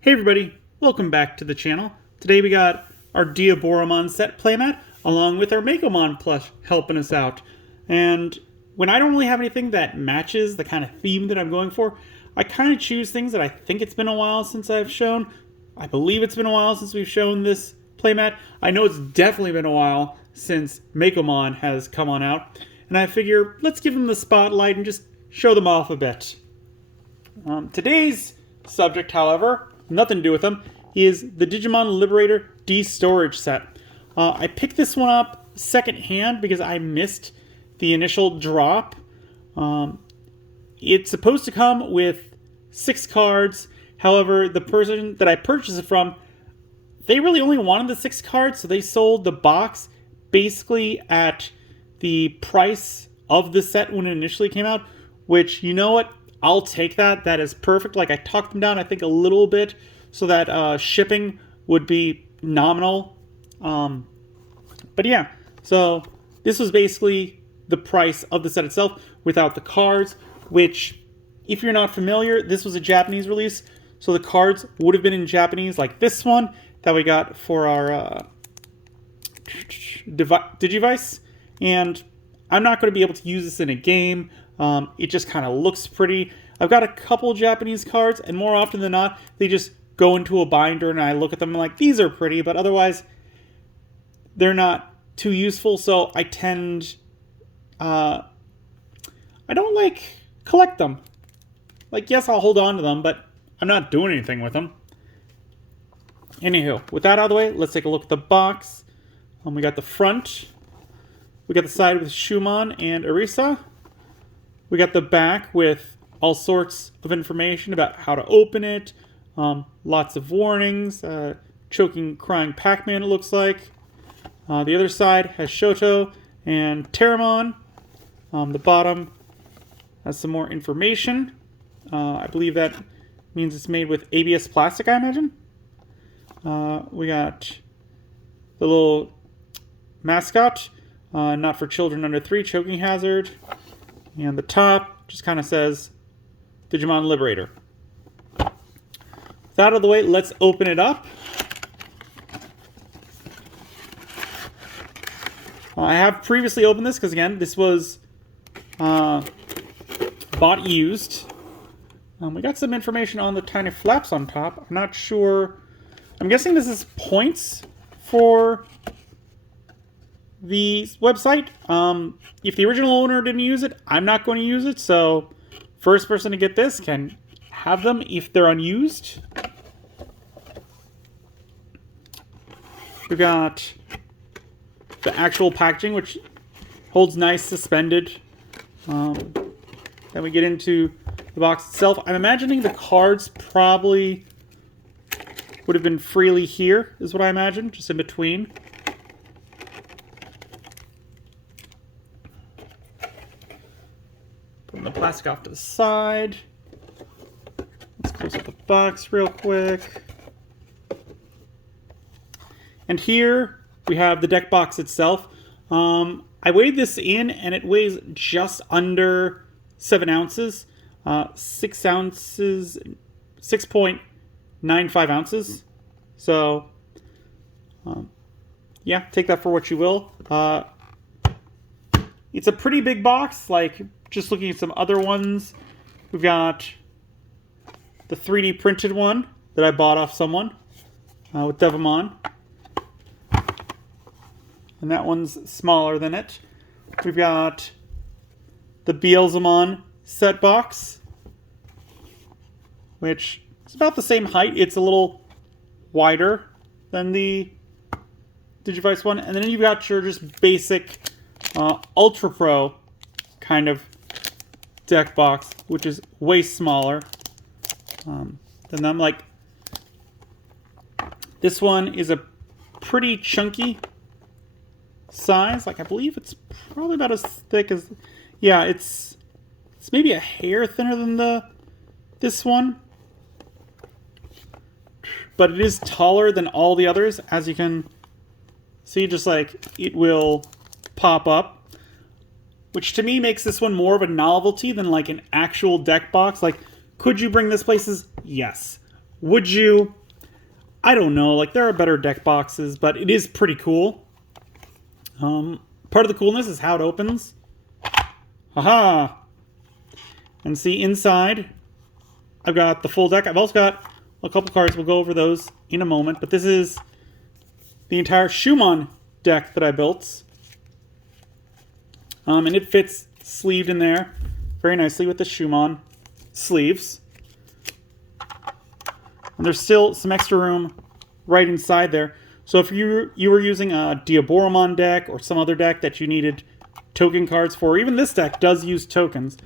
Hey everybody, welcome back to the channel. Today we got our Diaboromon set playmat along with our Megomon plush helping us out. And when I don't really have anything that matches the kind of theme that I'm going for, I kind of choose things that I think it's been a while since I've shown. I believe it's been a while since we've shown this playmat. I know it's definitely been a while since Megomon has come on out. And I figure, let's give them the spotlight and just show them off a bit. Today's subject, however, nothing to do with them, is the Digimon Liberator D-Storage set. I picked this one up secondhand because I missed the initial drop. It's supposed to come with 6 cards. However, the person that I purchased it from, they really only wanted the 6 cards, so they sold the box basically at the price of the set when it initially came out, which, you know what? I'll take that. That is perfect. Like, I talked them down, I think, a little bit so that shipping would be nominal. But yeah, so this was basically the price of the set itself without the cards, which, if you're not familiar, this was a Japanese release, so the cards would have been in Japanese, like this one that we got for our Digivice, and I'm not going to be able to use this in a game. It just kind of looks pretty. I've got a couple Japanese cards, and more often than not, they just go into a binder, and I look at them and I'm like, these are pretty, but otherwise, they're not too useful, so I tend... I don't, like, collect them. Like, yes, I'll hold on to them, but I'm not doing anything with them. Anywho, with that out of the way, let's take a look at the box. We got the front. We got the side with Shumon and Arisa. We got the back with all sorts of information about how to open it. Lots of warnings. Choking, crying Pac-Man, it looks like. The other side has Shoto and Terramon. The bottom has some more information. I believe that means it's made with ABS plastic, I imagine. We got the little mascot. Not for children under 3, choking hazard. And the top just kind of says Digimon Liberator. With that out of the way, let's open it up. I have previously opened this because, again, this was bought used. We got some information on the tiny flaps on top. I'm not sure. I'm guessing this is points for the website. If the original owner didn't use it, I'm not going to use it, so first person to get this can have them if they're unused. We've got the actual packaging, which holds nice suspended. Then we get into the box itself. I'm imagining the cards probably would have been freely here, is what I imagine, just in between. Putting the plastic off to the side. Let's close up the box real quick. And here we have the deck box itself. I weighed this in, and it weighs just under 7 ounces. 6 ounces, 6.95 ounces. So, yeah, take that for what you will. It's a pretty big box, like, just looking at some other ones. We've got the 3D printed one that I bought off someone with Devamon. And that one's smaller than it. We've got the Beelzemon set box, which is about the same height. It's a little wider than the Digivice one. And then you've got your just basic Ultra Pro kind of deck box, which is way smaller than them. Like, this one is a pretty chunky size. Like, I believe it's probably about as thick as, yeah, it's maybe a hair thinner than this one, but it is taller than all the others, as you can see. Just like, it will pop up, which to me makes this one more of a novelty than like an actual deck box. Like, could you bring this places? Yes. Would you? I don't know. Like, there are better deck boxes, but it is pretty cool. Part of the coolness is how it opens. Haha! And see, inside, I've got the full deck. I've also got a couple cards. We'll go over those in a moment. But this is the entire Shumon deck that I built. And it fits sleeved in there very nicely with the Shumon sleeves. And there's still some extra room right inside there. So if you were using a Diaboromon deck or some other deck that you needed token cards for, even this deck does use tokens.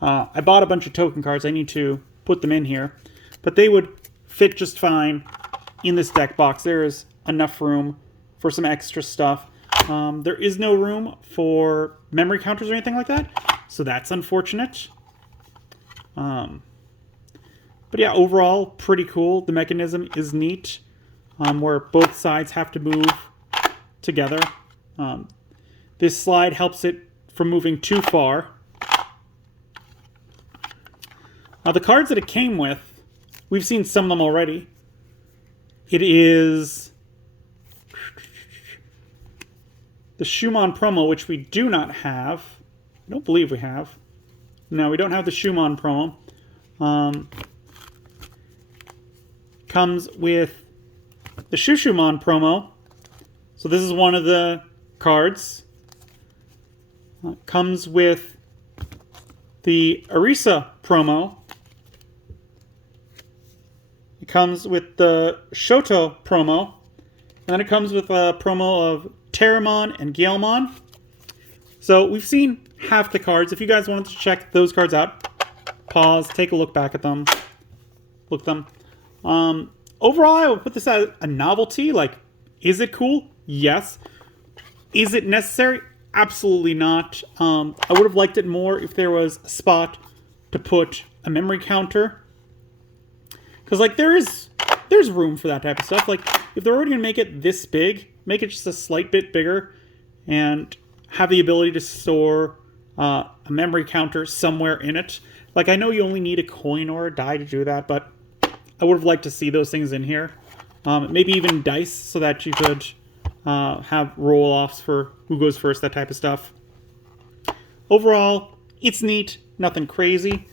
I bought a bunch of token cards. I need to put them in here. But they would fit just fine in this deck box. There is enough room for some extra stuff. There is no room for memory counters or anything like that, so that's unfortunate. But yeah, overall, pretty cool. The mechanism is neat, where both sides have to move together. This slide helps it from moving too far. Now, the cards that it came with, we've seen some of them already. It is the Shumon promo, which we do not have. I don't believe we have. No, we don't have the Shumon promo. Comes with the Shushumon promo. So this is one of the cards. Comes with the Arisa promo. It comes with the Shoto promo. And then it comes with a promo of Terramon and Galemon. So we've seen half the cards. If you guys wanted to check those cards out, pause, take a look back at them, look them. Overall, I would put this as a novelty. Like, is it cool? Yes. Is it necessary? Absolutely not. I would have liked it more if there was a spot to put a memory counter. Because, like, there's room for that type of stuff. Like, if they're already going to make it this big, make it just a slight bit bigger and have the ability to store a memory counter somewhere in it. Like, I know you only need a coin or a die to do that, but I would have liked to see those things in here. Maybe even dice so that you could have roll-offs for who goes first, that type of stuff. Overall, it's neat, nothing crazy.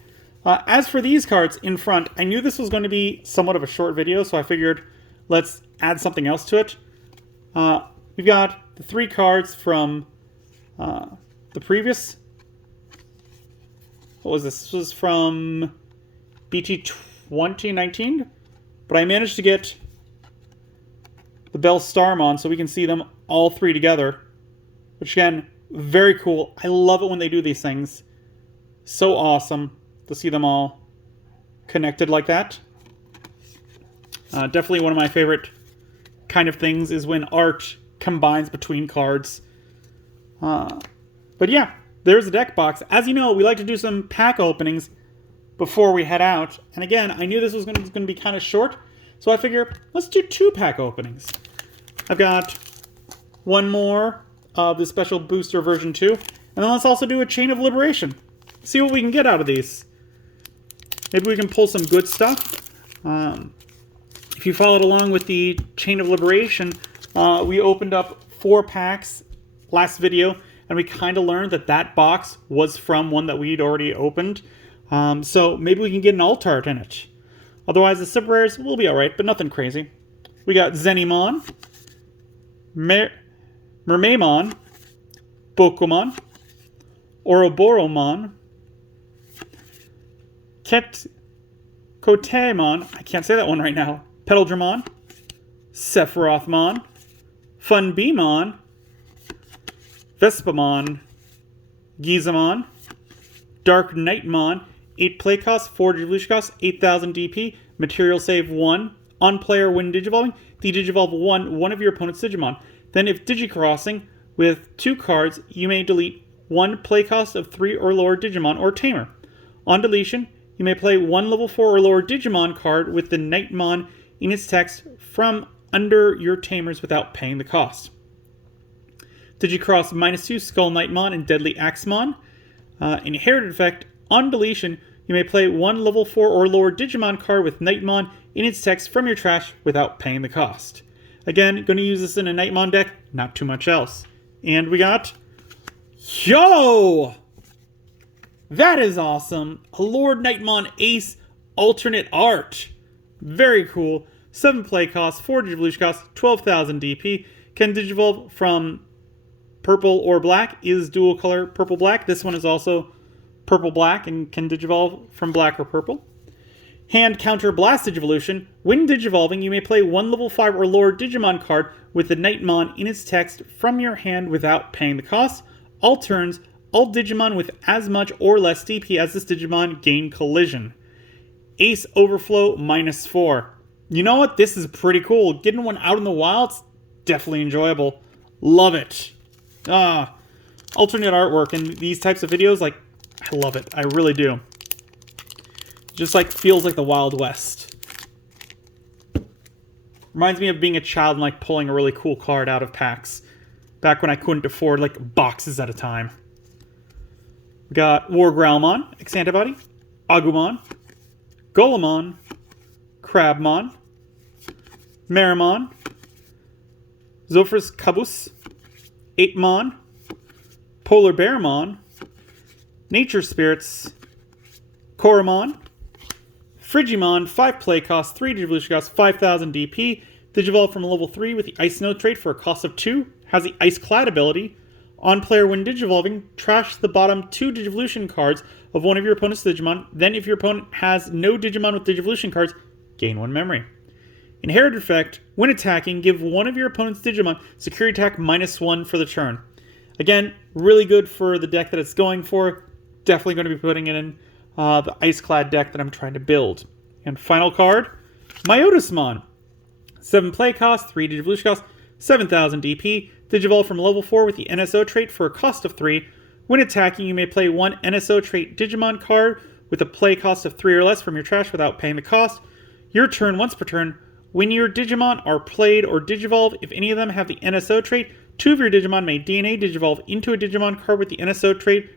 As for these cards in front, I knew this was going to be somewhat of a short video, so I figured let's add something else to it. We've got the 3 cards from the previous... What was this? This was from BT 2019, but I managed to get the Bell Starmon so we can see them all 3 together, which again, very cool. I love it when they do these things. So awesome to see them all connected like that. Definitely one of my favorite kind of things is when art combines between cards. But yeah, there's the deck box. As you know, we like to do some pack openings before we head out. And again, I knew this was going to be kind of short, so I figure let's do 2 pack openings. I've got one more of the special booster version 2, and then let's also do a Chain of Liberation. See what we can get out of these. Maybe we can pull some good stuff. If you followed along with the Chain of Liberation, we opened up 4 packs last video, and we kind of learned that that box was from one that we'd already opened. So maybe we can get an alt-art in it. Otherwise, the super rares will be alright, but nothing crazy. We got Zenimon, Mermaimon, Bokomon, Ouroboromon, Kotemon, I can't say that one right now, Petaldramon, Sephirothmon, Funbeamon, Vespamon, Gizamon, Dark Knightmon, 8 play cost, 4 evolution cost, 8,000 DP, material save 1. On player when digivolving, de-digivolve one of your opponent's Digimon. Then if digicrossing with 2 cards, you may delete 1 play cost of 3 or lower Digimon or Tamer. On deletion, you may play 1 level 4 or lower Digimon card with the Knightmon in its text from under your Tamers without paying the cost. Digicross -2 Skull Knightmon and Deadly Axemon. Inherited effect, on deletion, you may play one level 4 or lower Digimon card with Nightmon in its text from your trash without paying the cost. Again, going to use this in a Nightmon deck, not too much else. And we got... Yo! That is awesome! A Lord Nightmon Ace alternate art. Very cool. 7 play cost, 4 Digivolution cost, 12,000 DP. Can Digivolve from purple or black. Is dual color purple-black. This one is also purple-black and can Digivolve from black or purple. Hand counter Blast Digivolution. When Digivolving, you may play one level 5 or lower Digimon card with the Nightmon in its text from your hand without paying the cost. All turns, all Digimon with as much or less DP as this Digimon gain collision. Ace Overflow -4. You know what? This is pretty cool. Getting one out in the wild's definitely enjoyable. Love it. Alternate artwork in these types of videos, like, I love it. I really do. Just like feels like the Wild West. Reminds me of being a child and like pulling a really cool card out of packs. Back when I couldn't afford like boxes at a time. We got War Growlmon, X Antibody, Agumon, Golemon, Crabmon, Meramon, Zophras Cabus, Apemon, Polar Bearmon, Nature Spirits, Koromon, Frigimon, 5 play cost, 3 Digivolution cost, 5,000 DP. Digivolve from a level 3 with the Ice Snow trait for a cost of 2. Has the Ice Clad ability. On player when Digivolving, trash the bottom 2 Digivolution cards of one of your opponent's Digimon. Then if your opponent has no Digimon with Digivolution cards, gain 1 memory. Inherited effect, when attacking, give one of your opponent's Digimon security attack -1 for the turn. Again, really good for the deck that it's going for. Definitely going to be putting it in the Ice-Clad deck that I'm trying to build. And final card, Myotismon. 7 play cost, 3 Digivolution cost, 7,000 DP. Digivolve from level 4 with the NSO trait for a cost of 3. When attacking, you may play one NSO trait Digimon card with a play cost of 3 or less from your trash without paying the cost. Your turn once per turn. When your Digimon are played or Digivolve, if any of them have the NSO trait, 2 of your Digimon may DNA Digivolve into a Digimon card with the NSO trait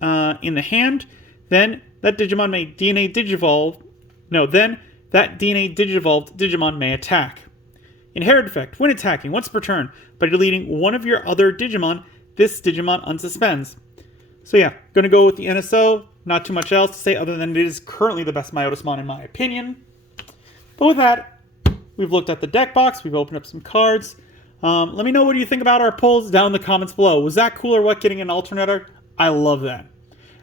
in the hand. Then that Digimon may DNA Digivolve. Then that DNA Digivolved Digimon may attack. Inherited effect. When attacking once per turn by deleting one of your other Digimon, this Digimon unsuspends. So yeah, going to go with the NSO. Not too much else to say other than it is currently the best Myotismon in my opinion. But with that, we've looked at the deck box. We've opened up some cards. Let me know what you think about our polls down in the comments below. Was that cool or what, getting an alternate art? I love that.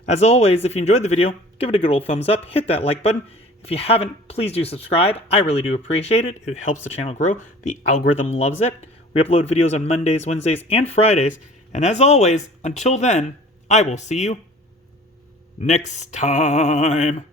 As always, if you enjoyed the video, give it a good old thumbs up. Hit that like button. If you haven't, please do subscribe. I really do appreciate it. It helps the channel grow. The algorithm loves it. We upload videos on Mondays, Wednesdays, and Fridays. And as always, until then, I will see you next time.